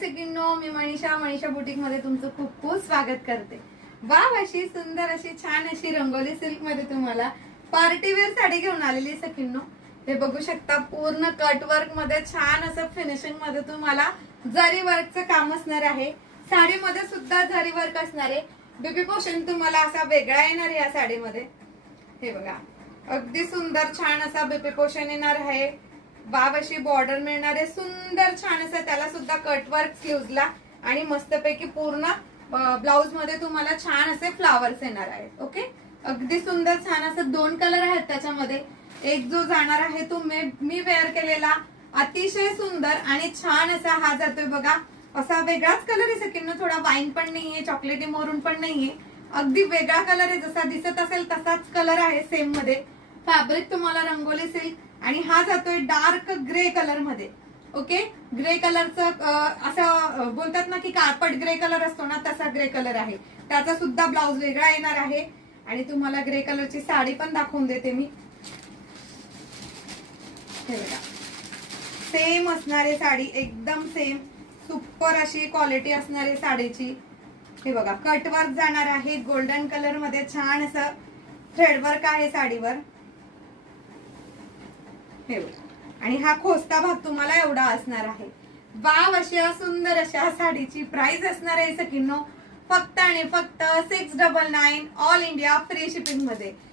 सगळ्यांनो, मी Manisha boutique मध्ये तुमचं खूप खूप स्वागत करते। वाव, अशी सुंदर अशी छान अशी रंगोली सिल्क मध्ये तुम्हाला पार्टी वेअर साडी घेऊन आलेली सगळ्यांनो। हे बघू शकता, पूर्ण कट वर्क मध्ये छान असं फिनिशिंग मध्ये तुम्हाला जरी वर्कचं काम असणार आहे। साडीमध्ये सुद्धा जरी वर्क असणार आहे। बेबी पोर्शन तुम्हाला असा वेगळा येणार आहे या साडीमध्ये। हे बघा, अगदी सुंदर छान असा बेबी पोर्शन येणार आहे। वाव, अशी बॉर्डर मिळणार आहे सुंदर छान असं, त्याला सुद्धा कटवर्क स्लीव्हजला आणि मस्तपैकी पूर्ण ब्लाउज मध्ये तुम्हाला छान असे फ्लावर्स येणार आहेत। ओके, अगदी सुंदर छान असं दोन कलर आहेत त्याच्यामध्ये। एक जो जाणार आहे तो मी वेअर केलेला अतिशय सुंदर आणि छान असा हा जातोय बघा, असा वेगळाच कलर आहे सगळ्यांना, थोडा वाईन पण नाहीये, चॉकलेटी मरून पण नाहीये, अगदी वेगळा कलर आहे। जसा दिसत असेल तसाच कलर आहे सेम मध्ये। फॅब्रिक तुम्हाला रंगोली सिल्क आणि हा जातोय डार्क ग्रे कलर मध्ये। ओके, ग्रे कलरचं असं बोलतात ना की कार्पेट ग्रे कलर असतो ना, तसा ग्रे कलर आहे। त्याचा सुद्धा ब्लाउज वेगळा येणार आहे आणि तुम्हाला ग्रे कलरची साडी पण दाखवून देते मी। हे बघा, सेम असणारी साडी, एकदम सेम सुपर अशी क्वालिटी असणारी साडीची। हे बघा, कटवर्क जाणार आहे गोल्डन कलर मध्ये, छान असं थ्रेडवर्क आहे साडीवर। हे बघा, आणि हा खोस्ता भाग तुम्हाला एवढा असणार आहे। वाव, अशा सुंदर अशा साडीची प्राइस असणार आहे सगळ्यांनो फक्त आणि फक्त 699 ऑल इंडिया फ्री शिपिंग मध्ये।